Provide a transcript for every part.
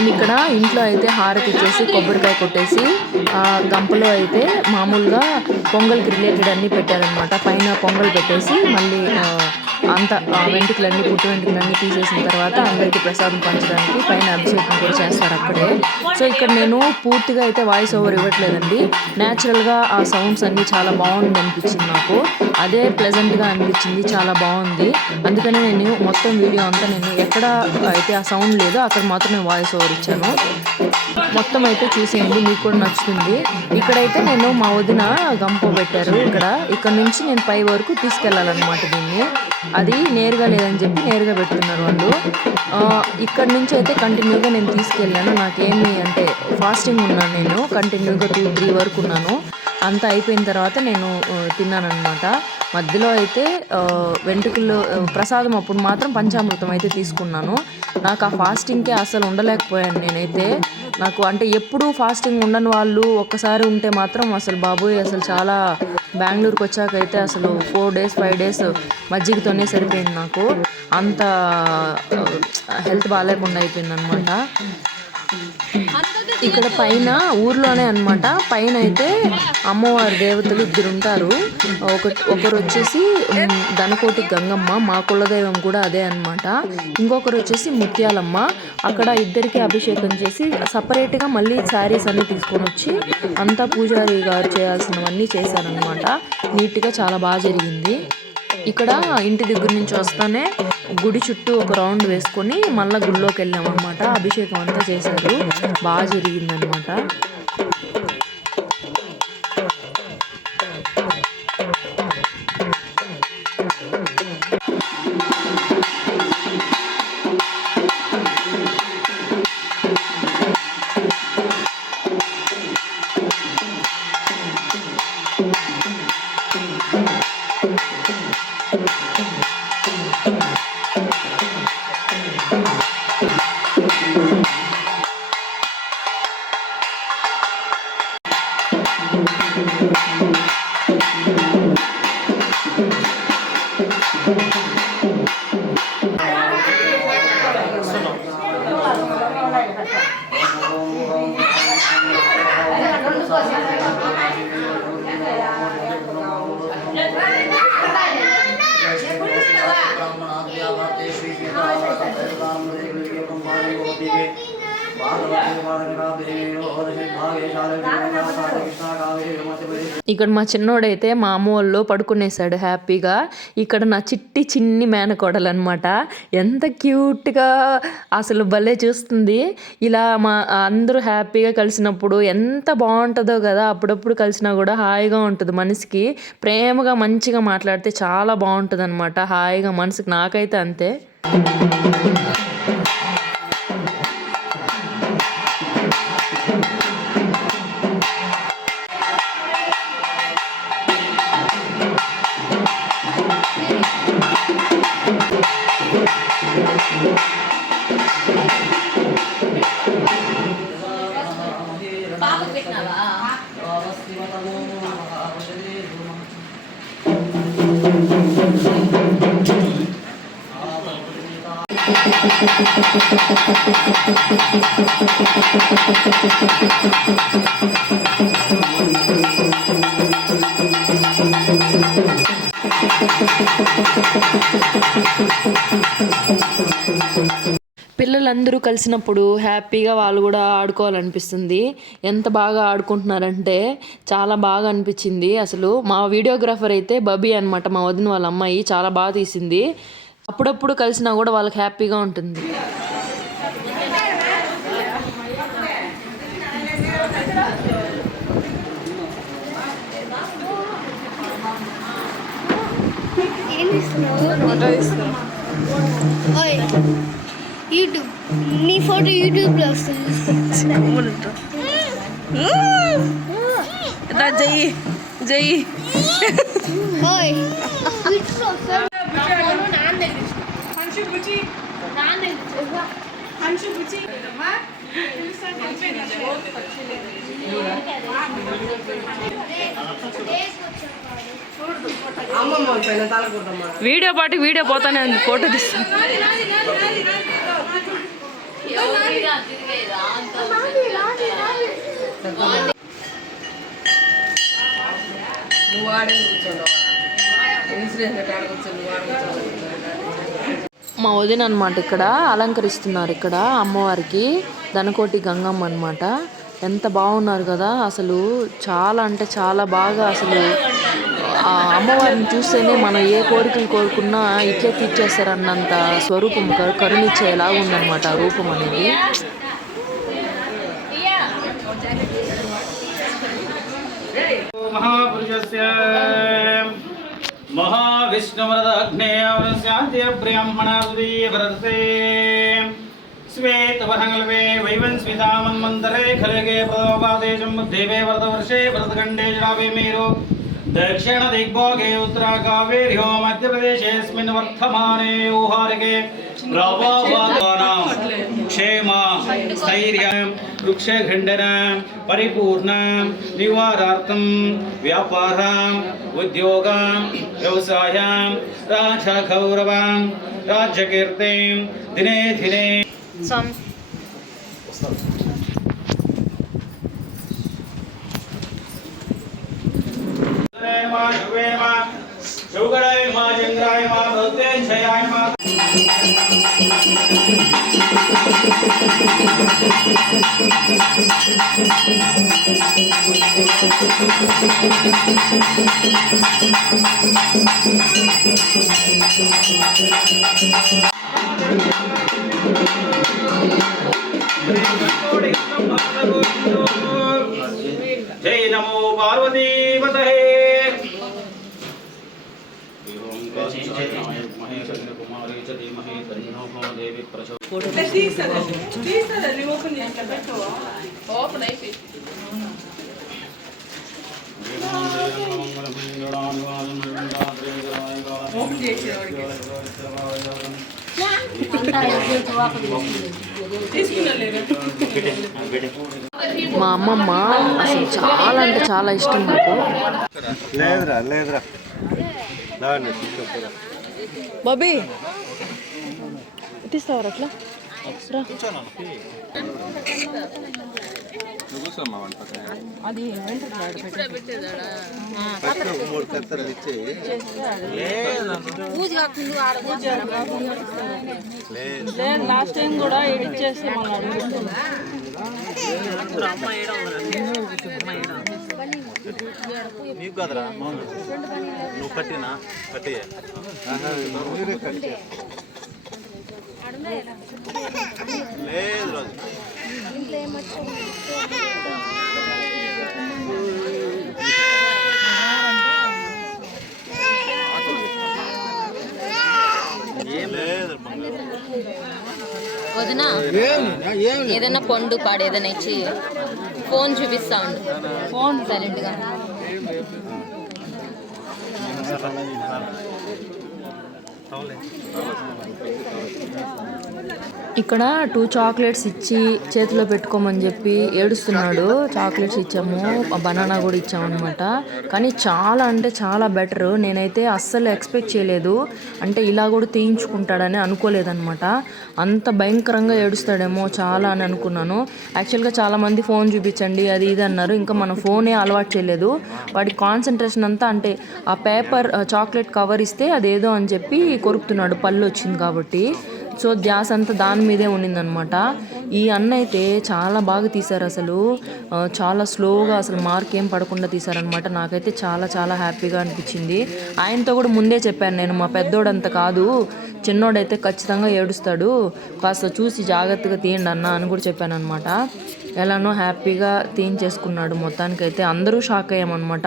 నేను ఇక్కడ ఇంట్లో అయితే హారతి ఇచ్చేసి కొబ్బరికాయ కొట్టేసి గంపలో అయితే మామూలుగా పొంగల్కి రిలేటెడ్ అన్నీ పెట్టారనమాట. పైన పొంగల్ పెట్టేసి మళ్ళీ అంత వెంట్రుకలన్నీ పుట్టు వెంట్రుకలన్నీ తీసేసిన తర్వాత అందరికీ ప్రసాదం పంచడానికి పైన అభిషేకం కూడా చేస్తారు అక్కడే. సో ఇక్కడ నేను పూర్తిగా అయితే వాయిస్ ఓవర్ ఇవ్వట్లేదండి. న్యాచురల్గా ఆ సౌండ్స్ అన్నీ చాలా బాగుంది అనిపించింది నాకు. అదే ప్లెజెంట్గా అనిపించింది, చాలా బాగుంది. అందుకనే నేను మొత్తం వీడియో అంతా నేను ఎక్కడ అయితే ఆ సౌండ్ లేదో అక్కడ మాత్రం నేను వాయిస్ ఓవర్ ఇచ్చాను. మొత్తం అయితే చూసేయండి, మీకు కూడా నచ్చుతుంది. ఇక్కడైతే నేను మా వదిన గంప పెట్టారు. ఇక్కడ నుంచి నేను పై వరకు తీసుకెళ్ళాలన్నమాట దీన్ని. అది నేరుగా లేదని చెప్పి నేరుగా పెట్టుకున్నారు వాళ్ళు. ఇక్కడ నుంచి అయితే కంటిన్యూగా నేను తీసుకెళ్ళాను. నాకేమి అంటే ఫాస్టింగ్ ఉన్నాను, నేను కంటిన్యూగా 2-3 వరకు ఉన్నాను. అంతా అయిపోయిన తర్వాత నేను తిన్నానమాట. మధ్యలో అయితే వెంట్రుకలు ప్రసాదం అప్పుడు మాత్రం పంచామృతం అయితే తీసుకున్నాను. నాకు ఆ ఫాస్టింగ్కే అసలు ఉండలేకపోయాను నేనైతే. నాకు అంటే ఎప్పుడు ఫాస్టింగ్ ఉండని వాళ్ళు ఒక్కసారి ఉంటే మాత్రం అసలు బాబోయ్, అసలు చాలా బెంగళూరుకి వచ్చాకైతే అసలు 4 days 5 days మజ్జిగతోనే సరిపోయింది నాకు. అంత హెల్త్ బాగాలేకుండా అయిపోయింది అనమాట. ఇక్కడ పైన ఊర్లోనే అనమాట. పైన అయితే అమ్మవారి దేవతలు 2 ఉంటారు. ఒకరు వచ్చేసి ధనకోటి గంగమ్మ, మా కులదైవం కూడా అదే అనమాట. ఇంకొకరు వచ్చేసి ముత్యాలమ్మ. అక్కడ ఇద్దరికి అభిషేకం చేసి సపరేట్గా మళ్ళీ శారీస్ అన్నీ తీసుకొని వచ్చి అంతా పూజారి గారు చేయాల్సినవన్నీ చేశారనమాట. నీట్గా చాలా బాగా జరిగింది. ఇక్కడ ఇంటి దగ్గర నుంచి వస్తానే గుడి చుట్టూ ఒక రౌండ్ వేసుకొని మళ్ళీ గుడిలోకి వెళ్ళామన్నమాట. అభిషేకం అంతా చేశారు, బాగా జరిగిందనమాట. ఇక్కడ మా చిన్నోడైతే మా అమ్మ వాళ్ళు పడుకునేసాడు హ్యాపీగా. ఇక్కడ నా చిన్ని మేనకోడలు అనమాట. ఎంత క్యూట్గా అసలు భలే చూస్తుంది. ఇలా మా అందరూ హ్యాపీగా కలిసినప్పుడు ఎంత బాగుంటుందో కదా. అప్పుడప్పుడు కలిసినా కూడా హాయిగా ఉంటుంది మనసుకి. ప్రేమగా మంచిగా మాట్లాడితే చాలా బాగుంటుంది అనమాట, హాయిగా మనసుకి. నాకైతే అంతే. పిల్లలందరూ కలిసినప్పుడు హ్యాపీగా వాళ్ళు కూడా ఆడుకోవాలనిపిస్తుంది. ఎంత బాగా ఆడుకుంటున్నారంటే చాలా బాగా అనిపించింది. అసలు మా వీడియోగ్రాఫర్ అయితే బబీ అనమాట, మా వదిన వాళ్ళ అమ్మాయి. చాలా బాగా తీసింది. అప్పుడప్పుడు కలిసినా కూడా వాళ్ళకి హ్యాపీగా ఉంటుంది. యూట్యూబ్ నీ ఫోటో యూట్యూబ్లో వస్తుంది. జై వీడియో పాటికి వీడియో పోతానే ఉంది, ఫోటో తీస్తాను. మా వదిన అనమాట ఇక్కడ అలంకరిస్తున్నారు. ఇక్కడ అమ్మవారికి ధనకోటి గంగమ్మ అనమాట. ఎంత బాగున్నారు కదా అసలు. చాలా అంటే చాలా బాగా అసలు ఆ అమ్మవారిని చూస్తేనే మనం ఏ కోరికలు కోరుకున్నా ఇట్లే తీర్చేస్తారన్నంత స్వరూపం కరుణించేలాగా ఉందన్నమాట ఆ రూపం అనేది. महापुरुषस्य महाविष्णुवरदाग्नेयवरस्याद्य ब्राह्मणादुदीयवरते श्वेतवहङ्गल्वे वैवंस्मितामन्मन्तरे खलगे प्रदोपादेशं देवे वरदवर्षे वरदखण्डे जडावे मेरो दक्षिणदिग्भागे उत्तराकावेर्यो मध्यप्रदेशेऽस्मिन् वर्धमाने औहारिके प्रभावानां क्षेम स्थैर्य वृक्षखण्डन परिपूर्ण निवारार्थं व्यापार उद्योग व्यवसाय राजगौरव राज्यकीर्ति दिने दिने शुगराय मा जंगराय मा भक्तेंशयाय मा जय नमो पार्वती पतये మా అమ్మమ్మ అసలు చాలా అంటే చాలా ఇష్టం నాకు. బాబీ తీస్తావారు అట్లా అది లాస్ట్ టైం కూడా ఎడిట్ చేస్తే నీకు కదరా నువ్వు కట్టినా కట్టి లేదు రోజు వదినా ఏదైనా పండు పాడు ఏదైనా ఇచ్చి ఫోన్ చూపిస్తా ఉండు. ఫోన్ సైలెంట్గా ఇక్కడ 2 చాక్లెట్స్ ఇచ్చి చేతిలో పెట్టుకోమని చెప్పి ఏడుస్తున్నాడు. చాక్లెట్స్ ఇచ్చాము, బనానా కూడా ఇచ్చామన్నమాట. కానీ చాలా అంటే చాలా బెటర్. నేనైతే అస్సలు ఎక్స్పెక్ట్ చేయలేదు, అంటే ఇలా కూడా తీయించుకుంటాడని అనుకోలేదన్నమాట. అంత భయంకరంగా ఏడుస్తాడేమో చాలా అని అనుకున్నాను. యాక్చువల్గా చాలామంది ఫోన్ చూపించండి అది ఇది అన్నారు. ఇంకా మనం ఫోనే అలవాటు చేయలేదు. వాడి కాన్సన్ట్రేషన్ అంతా అంటే ఆ పేపర్ చాక్లెట్ కవర్ ఇస్తే అదేదో అని చెప్పి కొరుకుతున్నాడు, పళ్ళు వచ్చింది కాబట్టి. సో ధ్యాస అంతా దాని మీదే ఉండిందనమాట. ఈ అన్న అయితే చాలా బాగా తీశారు అసలు. చాలా స్లోగా అసలు మార్క్ ఏం పడకుండా తీశారనమాట. నాకైతే చాలా చాలా హ్యాపీగా అనిపించింది. ఆయనతో కూడా ముందే చెప్పాను నేను, మా పెద్దోడంత కాదు, చిన్నోడైతే ఖచ్చితంగా ఏడుస్తాడు, కాస్త చూసి జాగ్రత్తగా తీయండి అన్న అని కూడా చెప్పాను అనమాట. ఎలానో హ్యాపీగా తీయించేసుకున్నాడు. మొత్తానికైతే అందరూ షాక్ అయ్యామన్నమాట.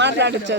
మాట్లాడచ్చు.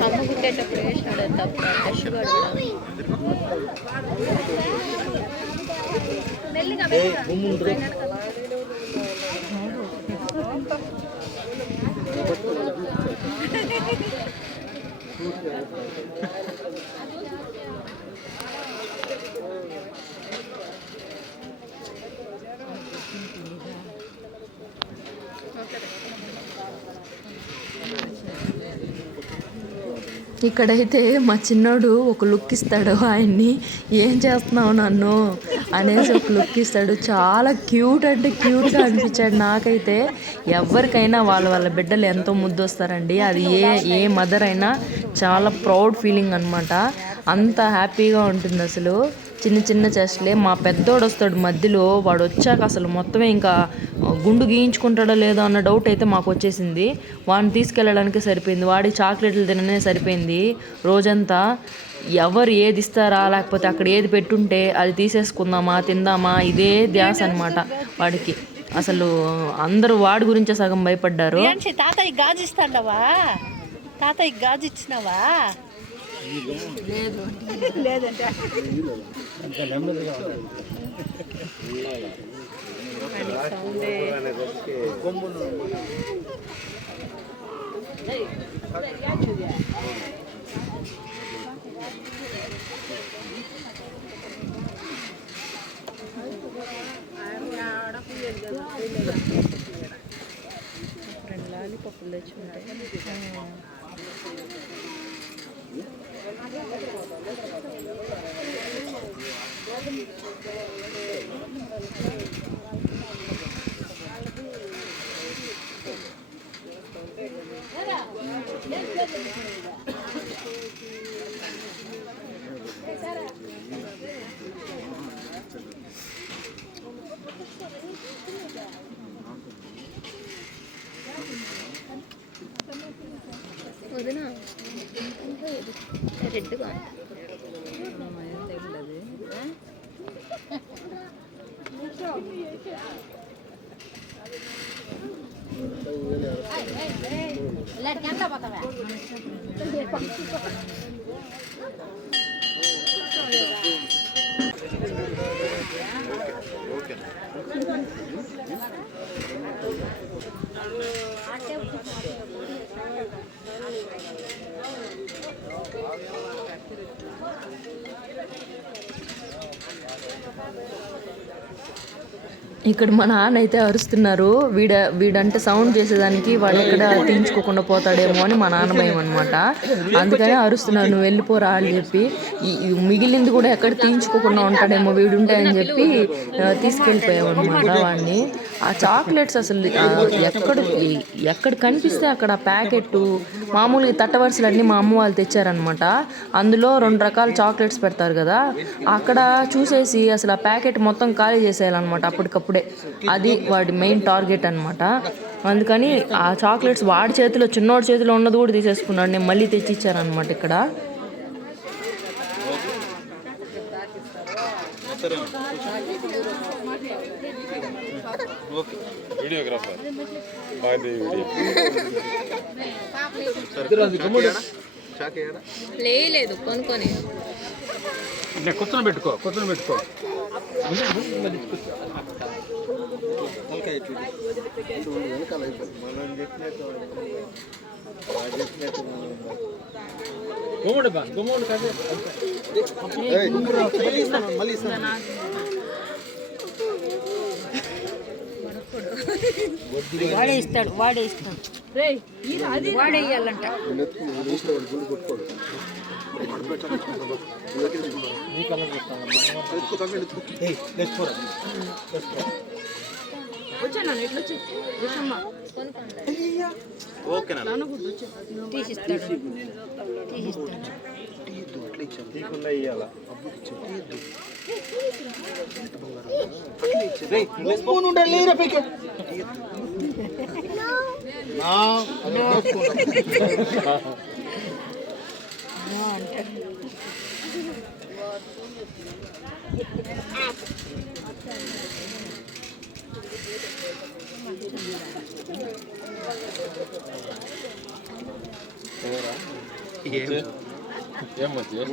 కమ్మ కుట్టేటప్పుడు వేసినాడు తప్ప కష్టపడు ఇక్కడైతే మా చిన్నోడు ఒక లుక్ ఇస్తాడు ఆయన్ని, ఏం చేస్తున్నావు నన్ను అనేసి ఒక లుక్ ఇస్తాడు. చాలా క్యూట్ అంటే క్యూట్గా అనిపించాడు నాకైతే. ఎవరికైనా వాళ్ళ బిడ్డలు ఎంతో ముద్దు వస్తారండి. అది ఏ మదర్ అయినా చాలా ప్రౌడ్ ఫీలింగ్ అనమాట. అంత హ్యాపీగా ఉంటుంది అసలు. చిన్న చిన్న చేష్టలే. మా పెద్దోడు వస్తాడు మధ్యలో, వాడు వచ్చాక అసలు మొత్తమే ఇంకా గుండు గీయించుకుంటాడో లేదో అన్న డౌట్ అయితే మాకు వచ్చేసింది. వాడిని తీసుకెళ్ళడానికే సరిపోయింది, వాడి చాక్లెట్లు తిననే సరిపోయింది రోజంతా. ఎవరు ఏది ఇస్తారా లేకపోతే అక్కడ ఏది పెట్టుంటే అది తీసేసుకుందామా తిందామా ఇదే ధ్యాస అనమాట వాడికి. అసలు అందరూ వాడి గురించే సగం భయపడ్డారు. తాతయ్య గాజు ఇస్తాడవా? తాతయ్య గాజు ఇచ్చినావా? లేదంటే లాలీపప్పులు తెచ్చుకుంటే వదినా రెడ్గా ఇక్కడ మా నాన్న అయితే అరుస్తున్నారు. వీడంటే సౌండ్ చేసేదానికి వాడు ఎక్కడ తీయించుకోకుండా పోతాడేమో అని మా నాన్న భయం అనమాట. అందుకనే అరుస్తున్నారు, నువ్వు వెళ్ళిపోరా అని చెప్పి. మిగిలింది కూడా ఎక్కడ తీయించుకోకుండా ఉంటాడేమో వీడుంటే అని చెప్పి తీసుకెళ్ళిపోయాం అనమాట వాడిని. ఆ చాక్లెట్స్ అసలు ఎక్కడ కనిపిస్తే అక్కడ ప్యాకెట్ మామూలుగా తట్టవరుసలు అన్నీ మా అమ్మ వాళ్ళు తెచ్చారనమాట. అందులో 2 రకాల చాక్లెట్స్ పెడతారు కదా, అక్కడ చూసేసి అసలు ఆ ప్యాకెట్ మొత్తం ఖాళీ చేసేయాలన్నమాట అప్పటికప్పుడే. అది వాడి మెయిన్ టార్గెట్ అనమాట. అందుకని ఆ చాక్లెట్స్ వాడి చేతిలో, చిన్నోడి చేతిలో ఉన్నది కూడా తీసేసుకున్నాడు. నేను మళ్ళీ తెచ్చి ఇచ్చారనమాట ఇక్కడ. లేదు కొనుక్కొని కూర్చొని పెట్టుకో. కొనుక్కోడు వాడే ఇస్తాడు వాడే ఇయ్యాలంట. ఓకేనా తీసిస్తాడు.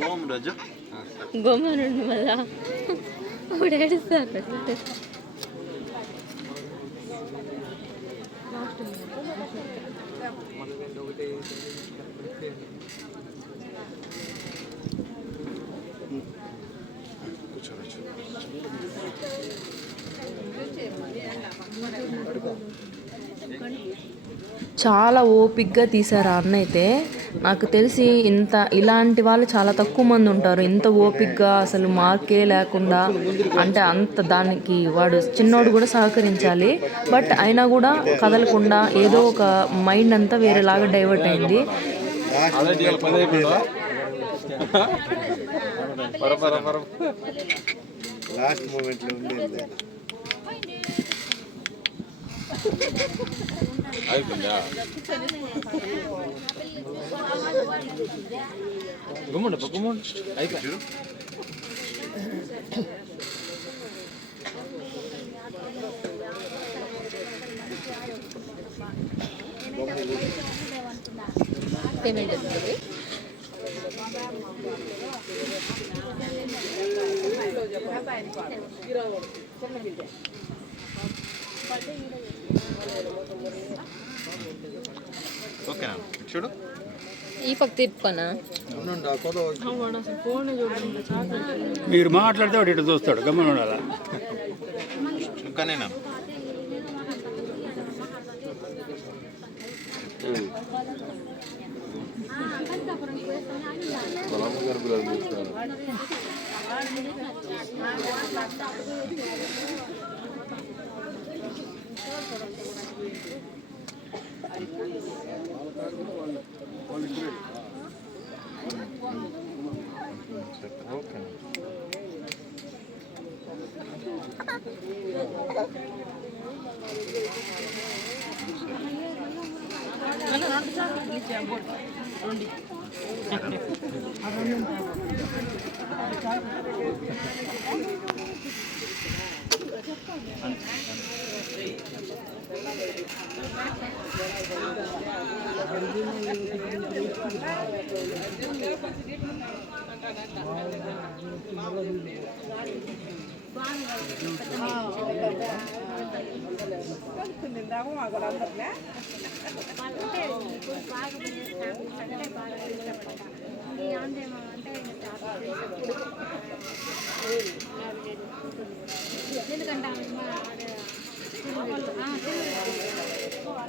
ఓం రోజు గొమ్మనుండి మళ్ళా అప్పుడు ఏడుస్తారు. చాలా ఓపిక్గా తీశారు ఆ అన్న అయితే. నాకు తెలిసి ఇలాంటి వాళ్ళు చాలా తక్కువ మంది ఉంటారు, ఇంత ఓపిక్గా అసలు మార్కే లేకుండా. అంటే అంత దానికి వాడు చిన్నోడు కూడా సహకరించాలి, బట్ అయినా కూడా కదలకుండా ఏదో ఒక మైండ్ అంతా వేరేలాగా డైవర్ట్ అయింది. లాస్ట్ మూమెంట్లో ఉండేది అయిపోయిందా? గుమ్మండి అయిపోయి పేమెంట్ వస్తుంది. ఓకేనా చూడు. ఈ పక్క తిప్పనా? మీరు మాట్లాడితే వాడు ఇటు చూస్తాడు, గమ్మని ఉండాలా. ఇంకానేనా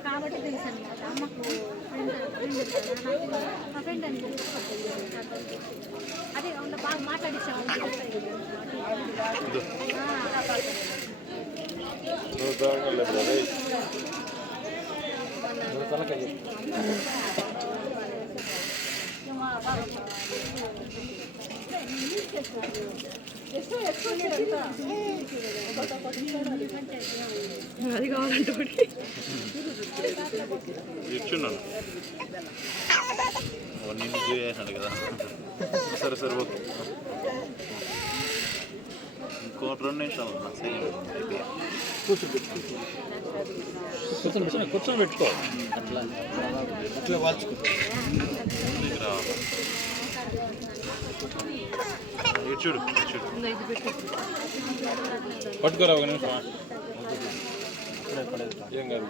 కాబట్టి తెలుసు అనమాట అమ్మకు మా ఫ్రెండ్ అని అదే బాగా మాట్లాడిస్తాము. అది కావాలంటే ఇచ్చున్నాను నిన్ను చేసాడు కదా. సరే సరే ఓకే, ఇంకో 2 నిమిషాలు కూర్చొని పెట్టుకో. ఇట్లా వాల్చుకో. చూడు చూడు పట్టుకోరా ఒక నిమిషం. ఏం కాదు.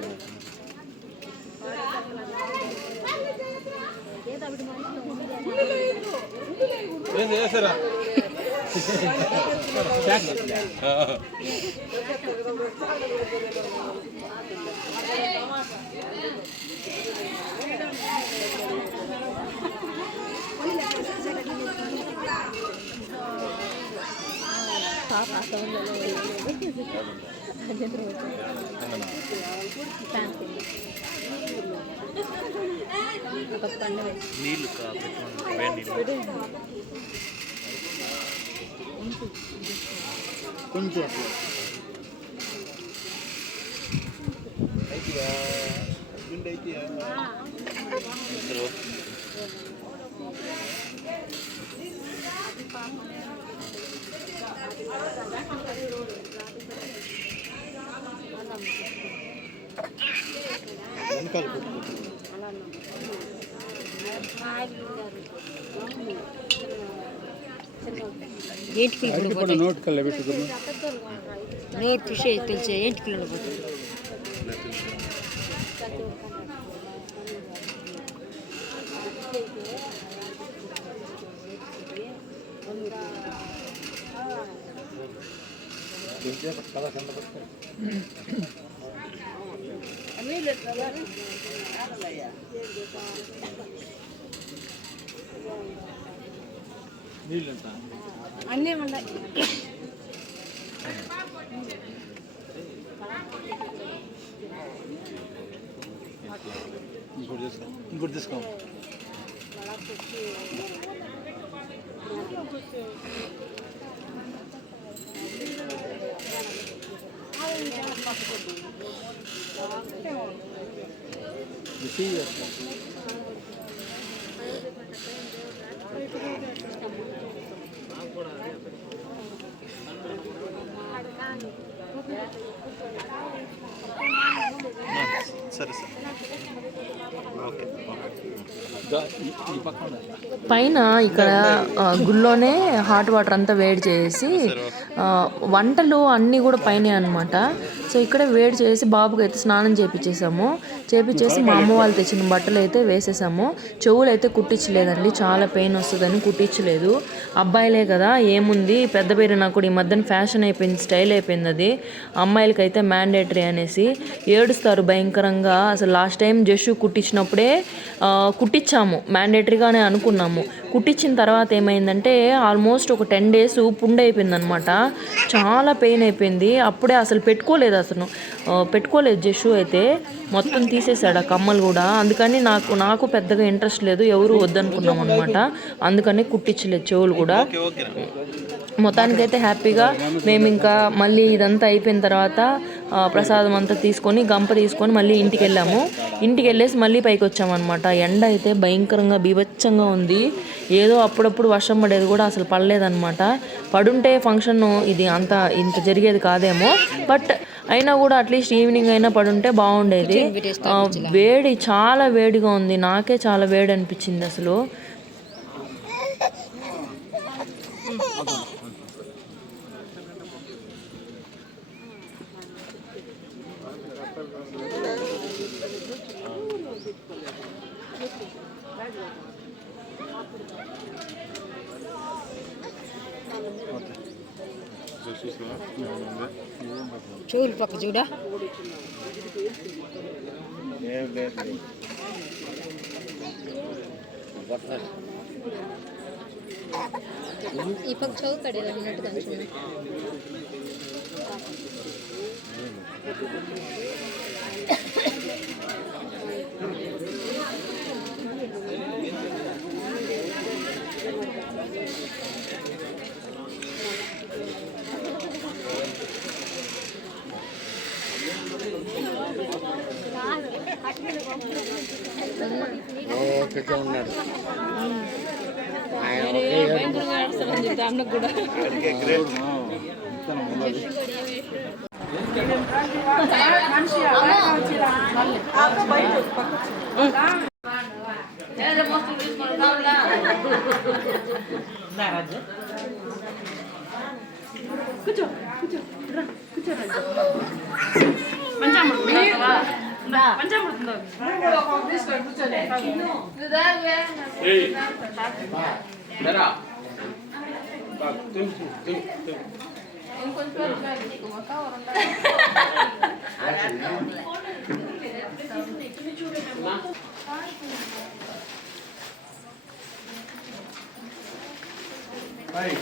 ఏం చేస్తారా? సౌండ్లలో ఫ్యాన్సీ ఒక పండుగ నీళ్ళు పెట్టుకోండి వేడి నీళ్ళు కొంచెం వెనకాల అరటి పండు నోటి కళ్ళ పెట్టుకున్నాం. నోట్ తీసే తెలిసే ఏంటికి పోతుంది కళ కనబడతాయి. అన్నీ ఉన్నాయి ఇంకోటి తీసుకో. సరే సరే ఓకే పైన ఇక్కడ గుళ్ళోనే హాట్ వాటర్ అంతా వేడి చేసి వంటలు అన్నీ కూడా పైనే అనమాట. సో ఇక్కడ వేడి చేసి బాబుకి అయితే స్నానం చేపించేసాము. చేపించేసి మా అమ్మ వాళ్ళు తెచ్చిన బట్టలు అయితే వేసేసాము. చెవులు అయితే కుట్టించలేదండి, చాలా పెయిన్ వస్తుందని కుట్టించలేదు. అబ్బాయిలే కదా ఏముంది, పెద్ద పేరు కూడా ఈ మధ్యన ఫ్యాషన్ అయిపోయింది, స్టైల్ అయిపోయింది. అది అమ్మాయిలకైతే మ్యాండేటరీ అనేసి ఏడుస్తారు భయంకరంగా. అసలు లాస్ట్ టైం జస్సు కుట్టించినప్పుడే కుట్టించాము, మ్యాండేటరీగానే అనుకున్నాము. కుట్టించిన తర్వాత ఏమైందంటే ఆల్మోస్ట్ ఒక 10 days పుండు అయిపోయింది అనమాట. చాలా పెయిన్ అయిపోయింది. అప్పుడే అసలు పెట్టుకోలేదు జస్సు అయితే, మొత్తం తీసేసాడు ఆ కమ్మలు కూడా. అందుకని నాకు పెద్దగా ఇంట్రెస్ట్ లేదు, ఎవరు వద్దనుకున్నాం అనమాట. అందుకని కుట్టించలేదు చెవులు కూడా. మొత్తానికైతే హ్యాపీగా మేము ఇంకా మళ్ళీ ఇదంతా అయిపోయిన తర్వాత ప్రసాదం అంతా తీసుకొని గంప తీసుకొని మళ్ళీ ఇంటికి వెళ్ళాము. ఇంటికి వెళ్ళేసి మళ్ళీ పైకి వచ్చామన్నమాట. ఎండ అయితే భయంకరంగా బీభత్సంగా ఉంది. ఏదో అప్పుడప్పుడు వర్షం పడేది కూడా అసలు పడలేదన్నమాట. పడుంటే ఫంక్షన్ ఇంత జరిగేది కాదేమో, బట్ అయినా కూడా అట్లీస్ట్ ఈవినింగ్ అయినా పడుంటే బాగుండేది. వేడి చాలా వేడిగా ఉంది, నాకే చాలా వేడి అనిపించింది అసలు. చెవులు పక్క చూడా ఈ పక్క చౌ కడేలా ఉన్నట్టు కొంచెం ఓకే ఉన్నాడు కూడా కూర్చో Bye.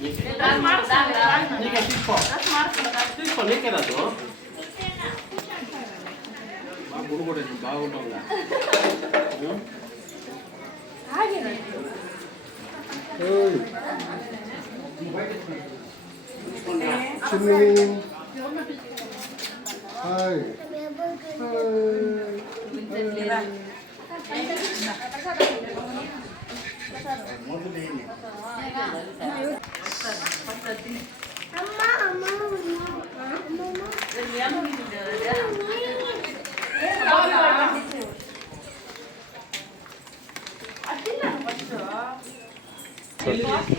నీకే తీసుకో తీసుకో నీకే రాదు గుడి కూడా బాగుంటావు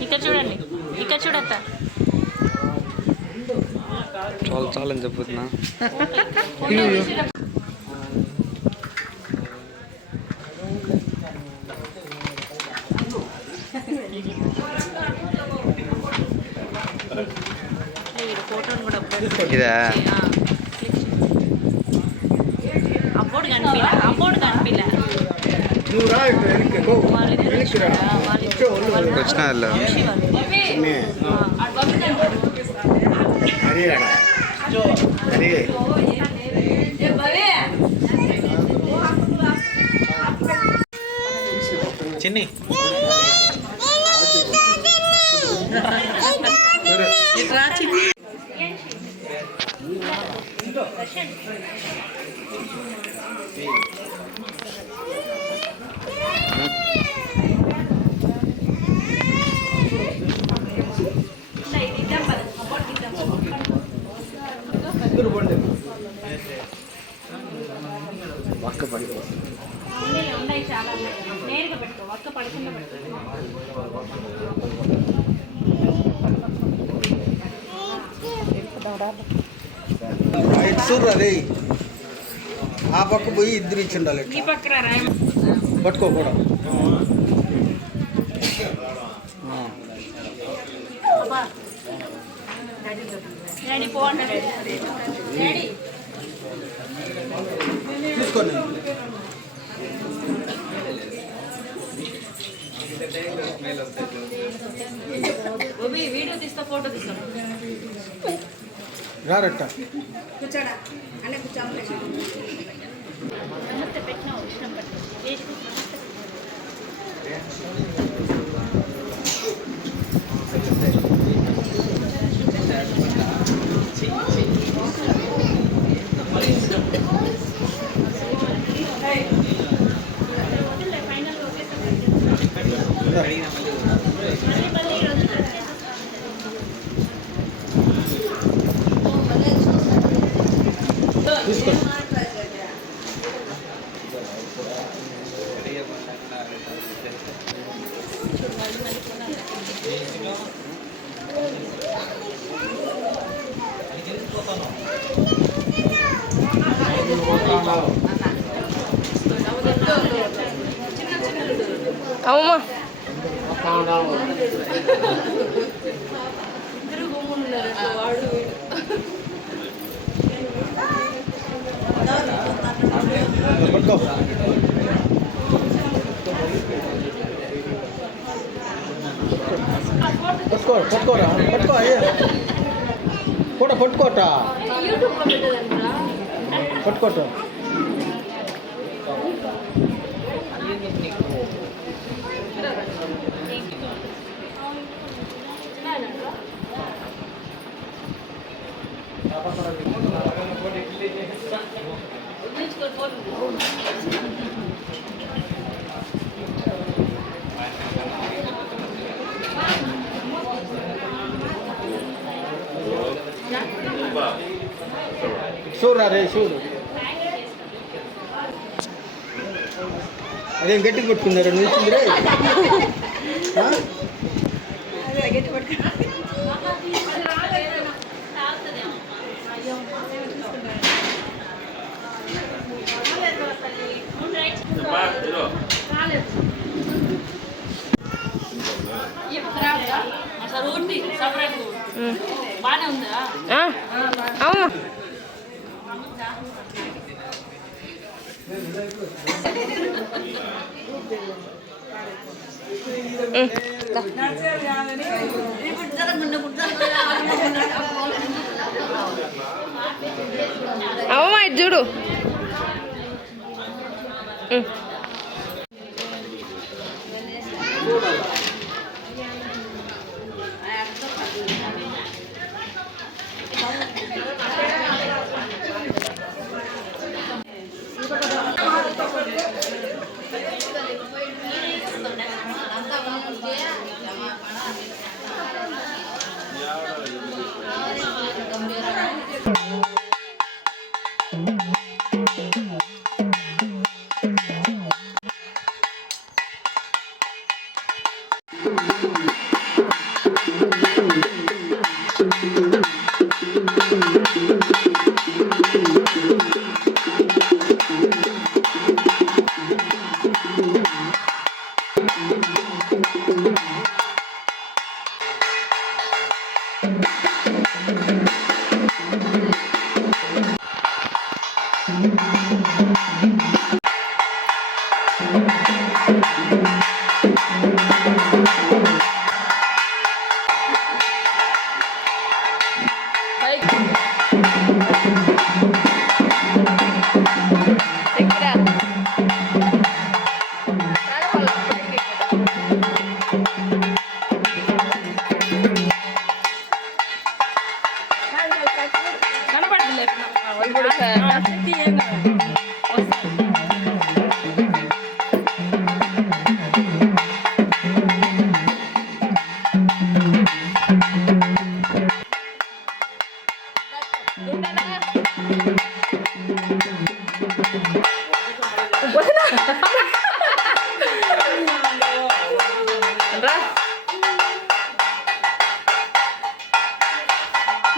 ఇక్కడ చూడండి, ఇక్కడ చూడత్త. చాలా చాలా అని చెప్పుతున్నా. ఫోటోని కూడా ఇదా అప్పుడు కనిపిలా, అప్పుడు కనిపిలా. నువ్వు రా ఇక్కడ వెనక్కి గో. వెనక్కి రా. వచ్చిన వాళ్ళు అరే రాడా అరే చిన్ని పక్క పడి ఉన్నాయి చాలా నేరుగా పెట్టుకో ఒక్క పడకుండా పెట్టుకో. చూడరా రే ఆ పక్క పోయి ఇద్దరు ఇచ్చి ఉండాలి ఈ పక్కన రాయ పట్టుకో కూడా డాడీ పో అంటాడు. డాడీ తీసుకోండి వీడియో తీస్తా, ఫోటో తీస్తా. రారట్ట కూర్చోడా అన్న కూర్చోవాలి. పెట్టినా ఇష్టం పట్టు. తీసుకోండి అమ్మమ్మ పట్టుకో పట్టుకోరా పట్టుకో అయ్యా కూడా పట్టుకోట పట్టుకోట చూడరా రే చూడు అదేం గట్టి పట్టుకున్నారు నిలిచింది రే బానే ఉందా? అమ్మమ్మ అవమ్మా ఇది చూడు.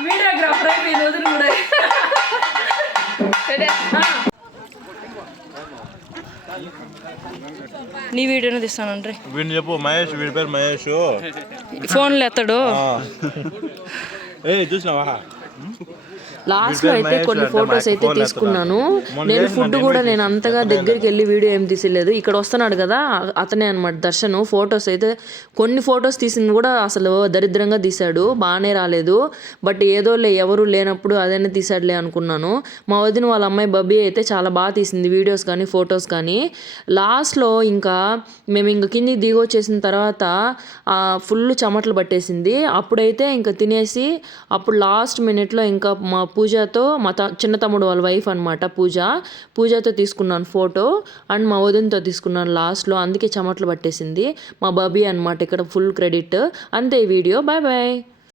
వీడియోగ్రాఫర్ అయిపోయింది వదిలి కూడా. నీ వీడియోనే తీస్తానండ్రి. వీడిని చెప్పు మహేష్, వీడి పేరు మహేష్. ఫోన్లో ఎత్తాడు. ఏ చూసినావా? లాస్ట్ లో అయితే కొన్ని ఫొటోస్ అయితే తీసుకున్నాను. నేను ఫుడ్ కూడా నేను అంతగా దగ్గరికి వెళ్ళి వీడియో ఏం తీసలేదు. ఇక్కడ వస్తున్నాడు కదా అతనే అనమాట దర్శన్. ఫొటోస్ అయితే కొన్ని ఫొటోస్ తీసింది కూడా అసలు దరిద్రంగా తీశాడు, బాగానే రాలేదు. బట్ ఏదో ఎవరు లేనప్పుడు అదైనా తీసాడులే అనుకున్నాను. మా వదిన వాళ్ళ అమ్మాయి బబ్బీ అయితే చాలా బాగా తీసింది వీడియోస్ కానీ ఫొటోస్ కానీ. లాస్ట్లో ఇంకా మేము ఇంక కింది దిగొచ్చేసిన తర్వాత ఫుల్ చెమటలు పట్టేసింది. అప్పుడైతే ఇంకా తినేసి అప్పుడు లాస్ట్ మినిట్లో ఇంకా మా పూజతో మా చిన్న తమ్ముడు వాళ్ళ వైఫ్ అనమాట పూజతో తీసుకున్నాను ఫోటో. అండ్ మా వదినతో తీసుకున్నాను లాస్ట్లో, అందుకే చెమటలు పట్టేసింది. మా బాబీ అనమాట ఇక్కడ ఫుల్ క్రెడిట్. అంతే ఈ వీడియో. Bye bye.